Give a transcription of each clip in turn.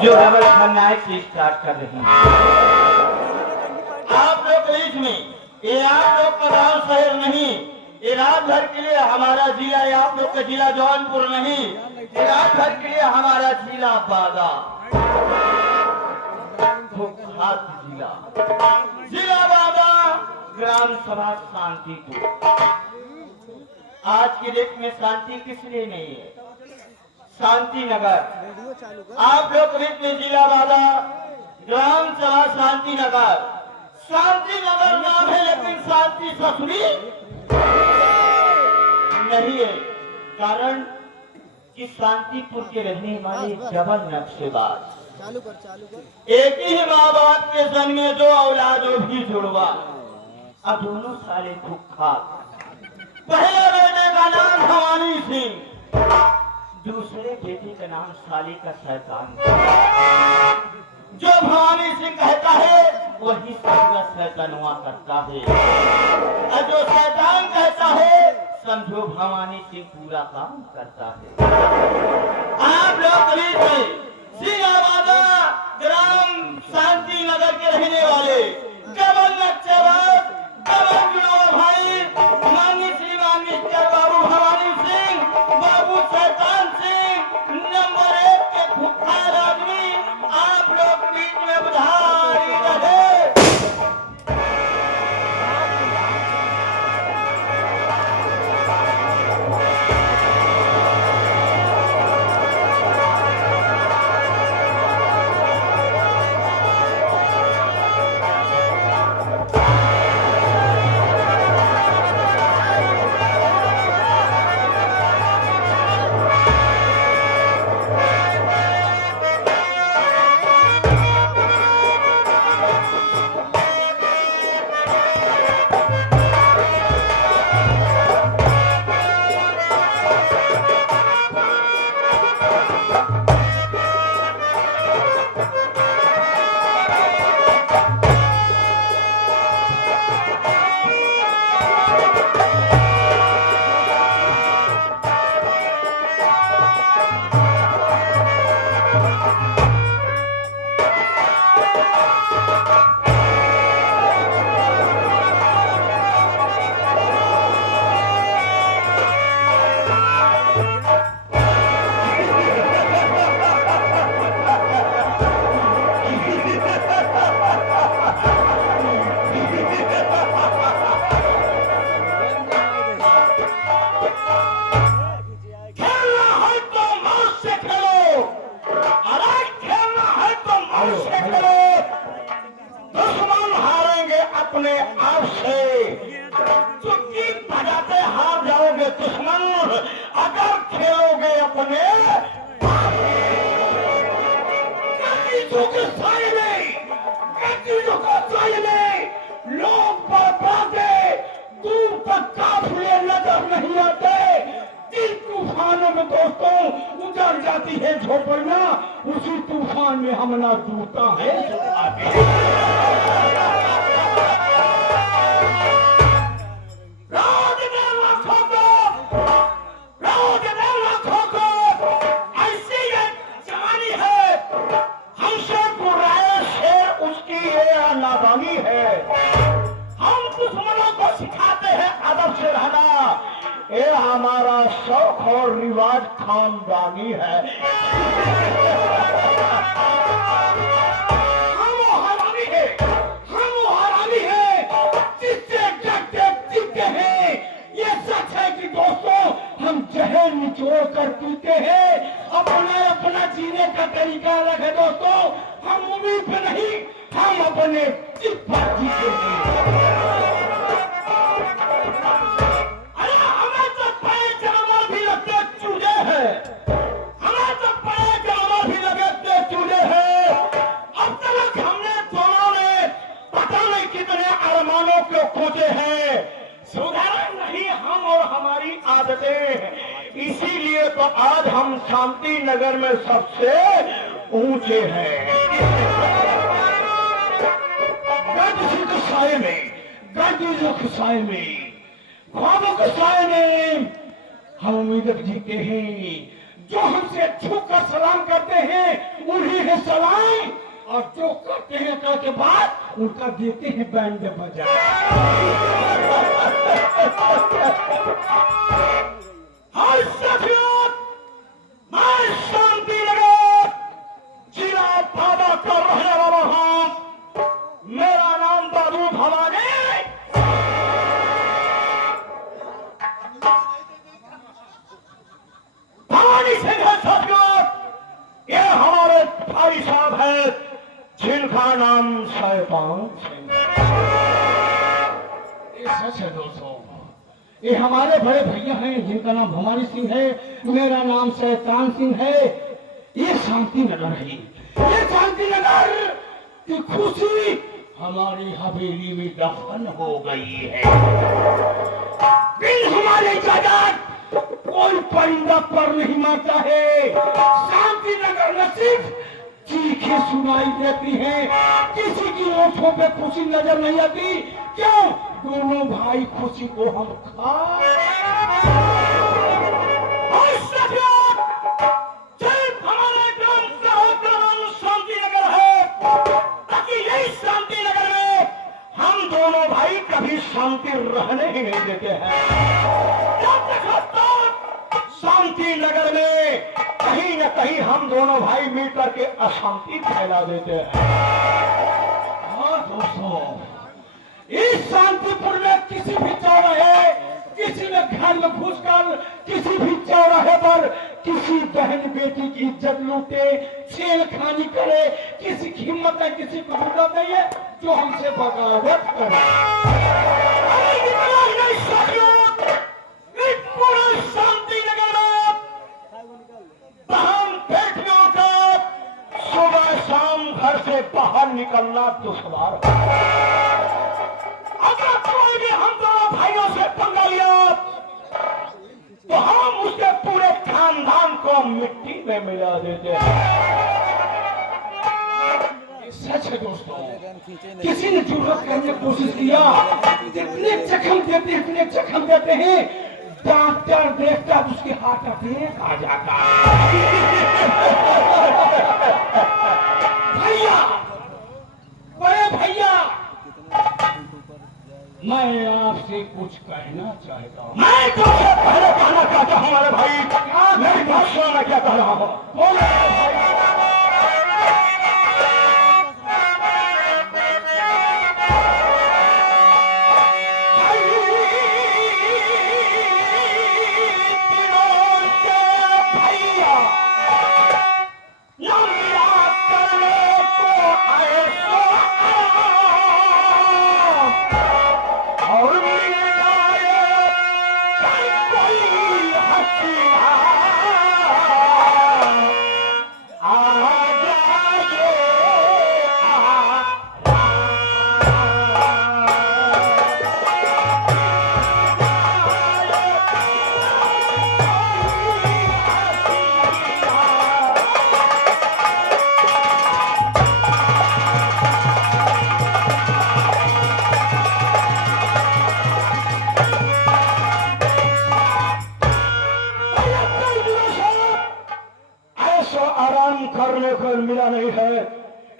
जो डबल खन्नाई से स्टार्ट कर रही हैं। आप लोग के बीच में ये आप लोग का गांव शहर नहीं, ये रात भर के लिए हमारा जिला, ये आप लोग का जिला जौनपुर नहीं, ये रात भर के लिए हमारा जिला बादा, जिला जिला बादा, ग्राम सभा शांतिपुर। आज की डेट में शांति किस लिए नहीं है? शांति नगर। आप लोग में जिला बादा, ग्राम सभा शांति नगर। शांति नगर नाम है लेकिन शांति ससुरी नहीं है, कारण कि शांतिपुर के रहने वाले जबल नक्शेबाज एक ही माँ बाप के जन्मे दो औलादों भी जुड़वा, अब दोनों साले कुख्यात। पहले बेटे का नाम भवानी सिंह, दूसरे बेटे का नाम साली का शैतान। जो भवानी सिंह कहता है वही शैतानुआ करता है, और जो शैतान कहता है समझो भवानी सिंह पूरा काम करता है। आप लोग ग्राम शांति नगर के रहने वाले जबल नक्शेबाज, जबल जुड़वा भाई माननीय श्रीमान मिस्टर बाबू भवानी सिंह, बाबू शैतान सिंह, नंबर 1 के खुखार आदमी आप लोग बीच में बधाई रहे। अपने आप से चुटकी बजाते हार जाओगे दुश्मन, अगर खेलोगे अपने लोग बर्बादे दूर तक काफिले नजर नहीं आते। इन तूफानों में दोस्तों उजड़ जाती है झोपड़ियां, उसी तूफान में हमला डूबता है। नादानी है, हम दुश्मनों को सिखाते हैं अदब से रहना, ये हमारा शौक और रिवाज खानदानी है। हम हरामी है, हम हरामी है, जिससे डरते जीते हैं। ये सच है कि दोस्तों हम जहर निचोड़ कर पीते हैं, अपना अपना जीने का तरीका अलग है दोस्तों। हम उम्मीद पे नहीं, हम अपने पर जीते हैं। अरे हमें तो बड़े जानवर भी लगते चूहे हैं, हमें तो बड़े जानवर भी लगते चूहे हैं। अब तक हमने दोनों ने पता नहीं कितने अरमानों को खोजे हैं, सुधारा नहीं हम और हमारी आदतें। इसीलिए तो आज हम शांति नगर में सबसे ऊंचे हैं। साए में, गांधीजियों के साए में, ख्वाबों के साए में हम उम्मीद जीते हैं। जो हमसे छूकर सलाम करते हैं उन्हीं हैं सवाई और जो करते हैं कल के बाद उनका देते हैं बैंड बजा। हाय साथियों, मैं शांति नगर जिला बाबा का रहने वाला हूँ। मेरा नाम बाबू भवानी। भवानी सिंह है साथियों। ये हमारे भाई साहब है जिनका नाम शैतान सिंह। ये सच है दोस्तों, ये हमारे बड़े भैया हैं जिनका नाम भवानी सिंह है, मेरा नाम शैतान सिंह है। ये शांति नगर है, ये शांति नगर की खुशी हमारी हवेली में दफन हो गई है। बिन हमारे इजाजत कोई परिंदा पर नहीं मारता है। शांति नगर में सिर्फ चीखें सुनाई देती हैं, किसी की ओठों पे खुशी नजर नहीं आती। क्यों? दोनों भाई खुशी को हम खा। हमारे ग्राम शहर का नाम शांति नगर है, ताकि यही शांति नगर में हम दोनों भाई कभी शांति रहने ही नहीं देते हैं। जब तक शांति नगर में कहीं न कहीं हम दोनों भाई मिलकर के अशांति फैला देते हैं। हाँ दोस्तों, इस शांतिपुर में किसी भी चौराहे, किसी में घर में घुसकर किसी भी चौराहे पर किसी बहन बेटी की इज्जत लूटे, छेड़खानी करे, किसी की हिम्मत है, किसी को जरूरत नहीं है जो हमसे बगावत करे। शांति नगर में बहन बेटियों का सुबह शाम घर से बाहर निकलना दुश्वार है। अगर कोई भी हम दोनों भाइयों से पंगा लिया तो हम उसके पूरे खानदान को मिट्टी में मिला देते हैं। सच है दोस्तों, किसी ने जरूरत करने की कोशिश किया, इतने जख्म देते हैं, डॉक्टर देखता तो उसके हार्ट अटैक आ जाता है। भैया, बड़े भैया, मैं आपसे कुछ कहना चाहता हूँ। मैं तुमसे पहले कहना चाहता हूँ हमारे भाई, मेरी बात सुनो, मैं क्या कह रहा हूँ। बोलो भाई। करने को मिला नहीं है,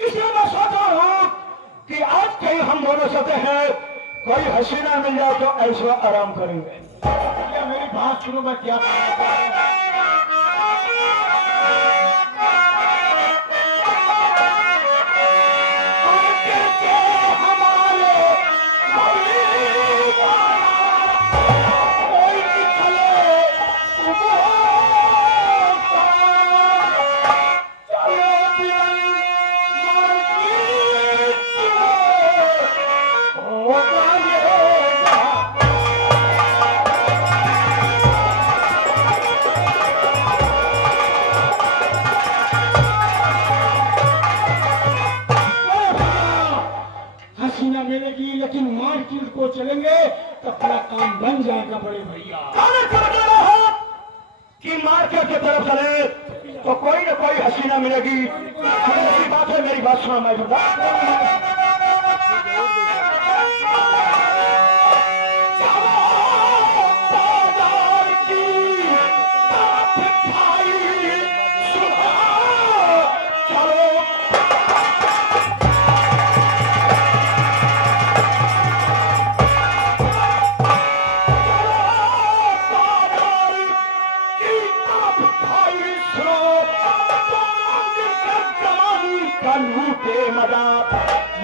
इसलिए मैं सोचा हूँ कि आज कहीं हम दोनों सोते हैं कोई हसीना मिल जाए तो ऐसा आराम करेंगे। मेरी बात सुनो, मैं क्या कहना चाहता हूं। मिलेगी लेकिन मार्केट को चलेंगे तो अपना काम बन जाएगा बड़े भैया। कि मार्केट की तरफ चले तो कोई ना कोई हसीना मिलेगी। ऐसी बात है, मेरी बात सुना, मैं बता चलो का लूटे मजा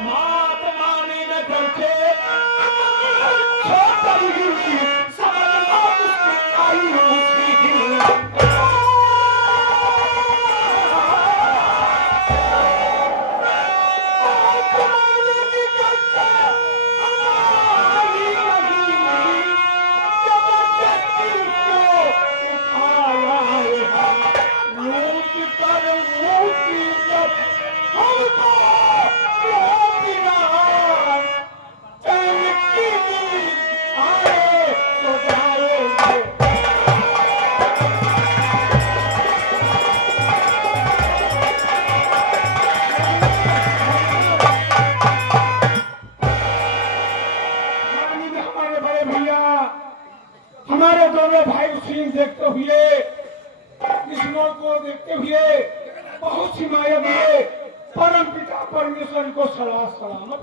मात माने न करके छोटी समझ आई उसकी दिल हमारे दोनों भाई सिंह देखते हुए कृष्ण को देखते हुए बहुत सी माया दिए परम पिता परमेश्वर को सलामत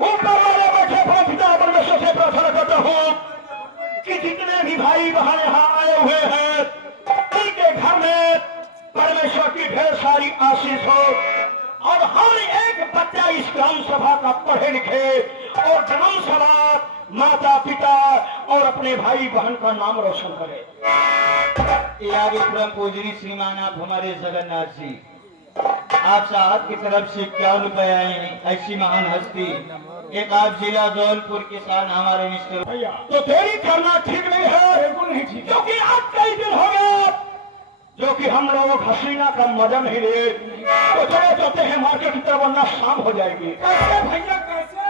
ऊपर वाले बैठे परम पिता परमेश्वर से प्रार्थना करता हूँ कि जितने भी भाई बहन यहाँ आए हुए हैं उनके घर में परमेश्वर की ढेर सारी आशीष हो और हर एक बच्चा इस ग्राम सभा का पढ़े लिखे और ग्राम सभा माता पिता और अपने भाई बहन का नाम रोशन करे। ये आगे परम पूजनी श्रीमान आप हमारे जगन्नाथ जी, आप साहब की तरफ से 51 रुपए आए हैं। ऐसी महान हस्ती एक आप जिला धौलपुर किसान हमारे मिस्टर भैया तो देरी करना ठीक नहीं है, बिल्कुल नहीं ठीक, क्योंकि आज कई दिन हो गए जो कि हम लोग हसीना का मजा नहीं ले तो चले जाते हैं मार्केट की तरफ वरना शाम हो जाएगी। कैसे भैया कैसे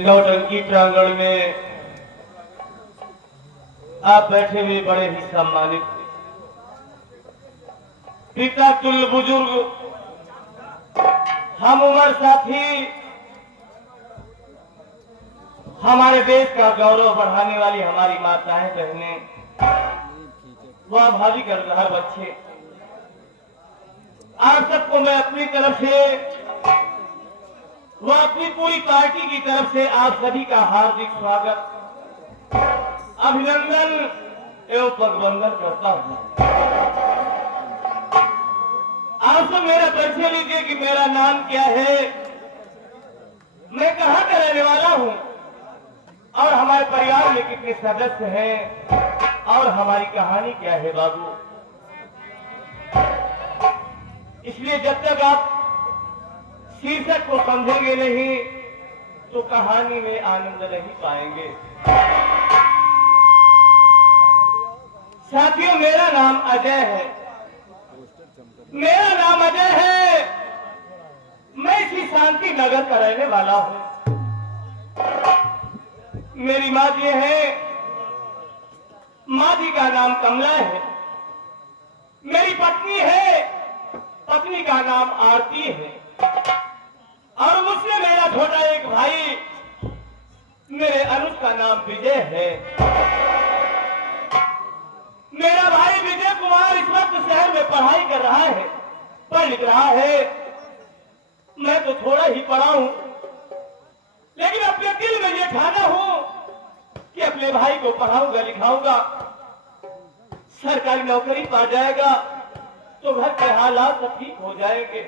नौटंकी प्रांगण में आप बैठे हुए बड़े ही सम्मानित पिता तुल्य बुजुर्ग हम उम्र साथी हमारे देश का गौरव बढ़ाने वाली हमारी माताएं बहनें वह भाभी कर रहा बच्चे आप सबको मैं अपनी तरफ से वह अपनी पूरी पार्टी की तरफ से आप सभी का हार्दिक स्वागत अभिनंदन एवं पगवंदन करता हूं। आप सब मेरा परिचय लीजिए कि मेरा नाम क्या है, मैं कहां का रहने वाला हूं और हमारे परिवार में कितने सदस्य हैं और हमारी कहानी क्या है बाबू। इसलिए जब तक आप शीर्षक को समझेंगे नहीं तो कहानी में आनंद नहीं पाएंगे। साथियों मेरा नाम अजय है, मेरा नाम अजय है, मैं इसी शांति नगर का रहने वाला हूं। मेरी माँ जी है, माँ जी का नाम कमला है, मेरी पत्नी है, पत्नी का नाम आरती है और मुझसे मेरा छोटा एक भाई मेरे अनुज का नाम विजय है। मेरा भाई विजय कुमार इस वक्त शहर में पढ़ाई कर रहा है, पढ़ लिख रहा है। मैं तो थोड़ा ही पढ़ा हूं लेकिन अपने दिल में ये ठाना हूं कि अपने भाई को पढ़ाऊंगा लिखाऊंगा, सरकारी नौकरी पा जाएगा तो घर के हालात ठीक हो जाएंगे।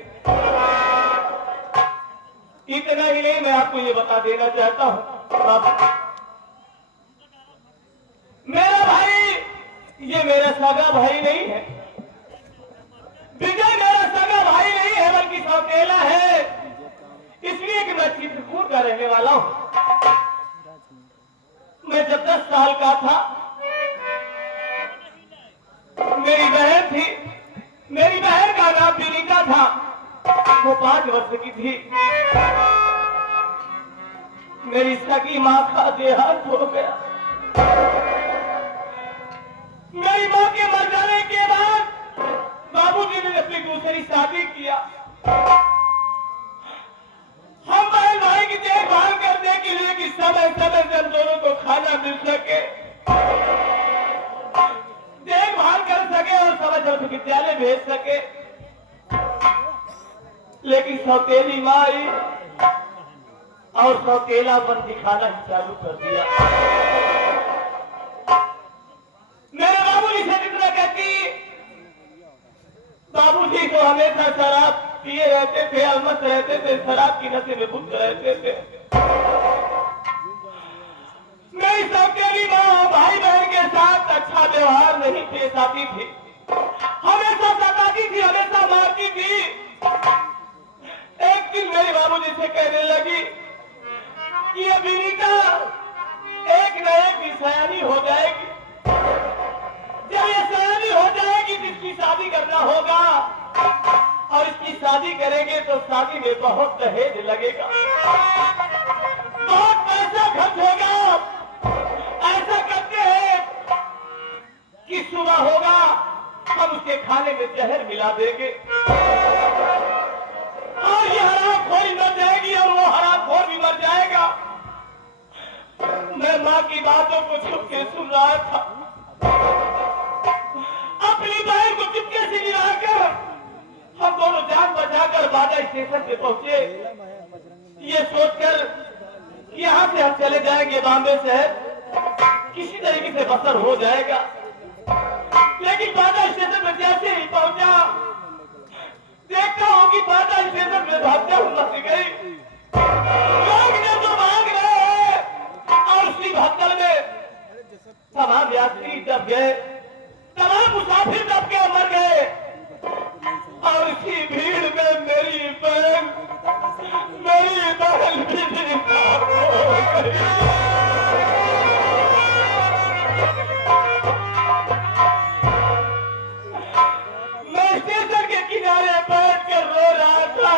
इतना ही नहीं मैं आपको ये बता देना चाहता हूं मेरा भाई ये मेरा सगा भाई नहीं है, सौतेला है, इसलिए कि मैं चित्रकूट का रहने वाला हूं। मैं जब 10 साल का था, मेरी बहन थी, मेरी बहन का नाम विनीता था, वो 5 वर्ष की थी। मेरी सगी माँ का देहांत हो गया। मेरी माँ के मर जाने के बाद बाबूजी ने अपनी दूसरी शादी किया। हम बहन भाई की देखभाल करने के लिए कि समय समय से हम दोनों को खाना मिल सके, देखभाल कर सके और समय समय विद्यालय भेज सके। लेकिन सौतेली माँ आई और सौतेलापन दिखाना ही चालू कर दिया। मेरे बाबूजी से जितना कहती, बाबूजी को हमेशा शराब पिए रहते थे, अलमत रहते थे, शराब की नशे में बुद्ध रहते थे। मेरी सौतेली माँ भाई बहन के साथ अच्छा व्यवहार नहीं पेश आती थी, हमेशा सताती थी, हमेशा मारती थी। एक दिन मेरे बाबूजी से कहने लगी कि ये विनीता एक न एक दिन सयानी हो जाएगी। जब ये सयानी हो जाएगी तो इसकी शादी करना होगा, और इसकी शादी करेंगे तो शादी में बहुत दहेज लगेगा, बहुत पैसा खर्च होगा। ऐसा करते हैं कि सुबह होगा हम उसके खाने में जहर मिला देंगे और ये हरामखोरी मर जाएगी और वो हरामखोर भी मर जाएगा। मैं माँ की बातों को छुप के सुन रहा था। अपनी बहन को चुपके से गिराकर हम दोनों जान बचाकर बाजा स्टेशन पे पहुंचे, ये सोचकर कि यहाँ से हम चले जाएंगे बॉम्बे शहर, किसी तरीके से बसर हो जाएगा। लेकिन बाजा स्टेशन में जैसे ही पहुंचा, देखता हूं कि बाजा स्टेशन में भगदड़ मच गई। लोग जब तो भाग रहे हैं और उसी भगदड़ में तमाम यात्री दब गए, तमाम मुसाफिर दब के मर गए, और इसी भीड़ में मेरी बहन भी मैं स्टेशन के किनारे बैठ कर रो रहा था।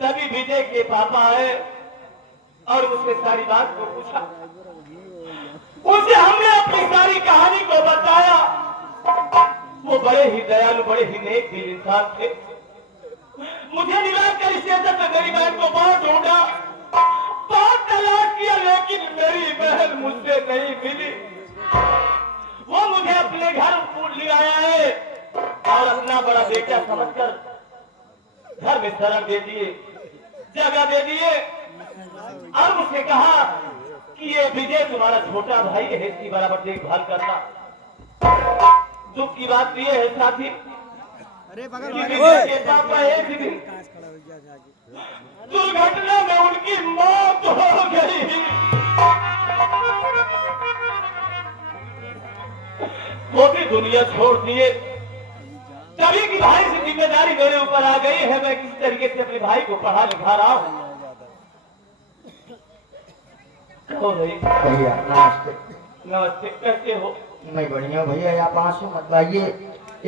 तभी विजय के पापा आए और उससे सारी बात को पूछा। उसे हमने अपनी सारी कहानी को बताया। वो बड़े ही दयालु, बड़े ही नेक दिल इंसान थे। मुझे निकालकर स्टेशन पे मेरी बहन को बहुत ढूंढा, बहुत तलाश किया, लेकिन मेरी बहन मुझसे नहीं मिली। वो मुझे अपने घर ले आया है और अपना बड़ा बेटा समझकर घर में शरण दे दिए, जगह दे दिए, और मुझसे कहा कि ये विजय तुम्हारा छोटा भाई है, इसकी बराबर देखभाल करना। दुख की बात ये है साथी, विजय के पापा एक दिन दुर्घटना में उनकी मौत हो गई। वो भी दुनिया छोड़ दिए। तभी की भाई से जिम्मेदारी मेरे ऊपर आ गई है। मैं किस तरीके से अपने भाई को पढ़ा लिखा रहा हूँ। भैया नमस्ते। नमस्ते, कैसे हो? मैं बढ़िया भैया, आप आंसू मत लाइए।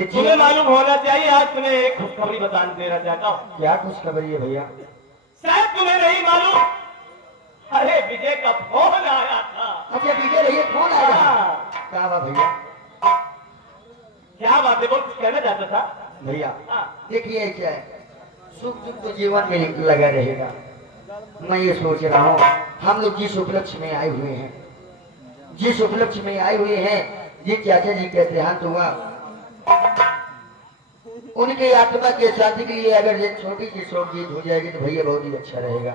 तुम्हें मालूम होना चाहिए, आज तुम्हें एक खुशखबरी बताने देना चाहता हूँ। क्या खुशखबरी है भैया? शायद तुम्हें नहीं मालूम, अरे विजय का फोन आया था। अच्छा विजय भैया फोन आया? हाँ। क्या हुआ भैया? क्या बात है, बोल, कुछ कहना चाहता था? भैया हाँ। देखिए क्या है, सुख दुख तो जीवन में लगा रहेगा। मैं ये सोच रहा हूँ, हम लोग जिस उपलक्ष्य में आए हुए हैं, जिस उपलक्ष्य में आए हुए हैं, जिस चाचा जी का देहांत हुआ, उनके आत्मा के शांति के लिए अगर एक छोटी सी शोक गीत हो जाएगी तो भैया बहुत ही अच्छा रहेगा।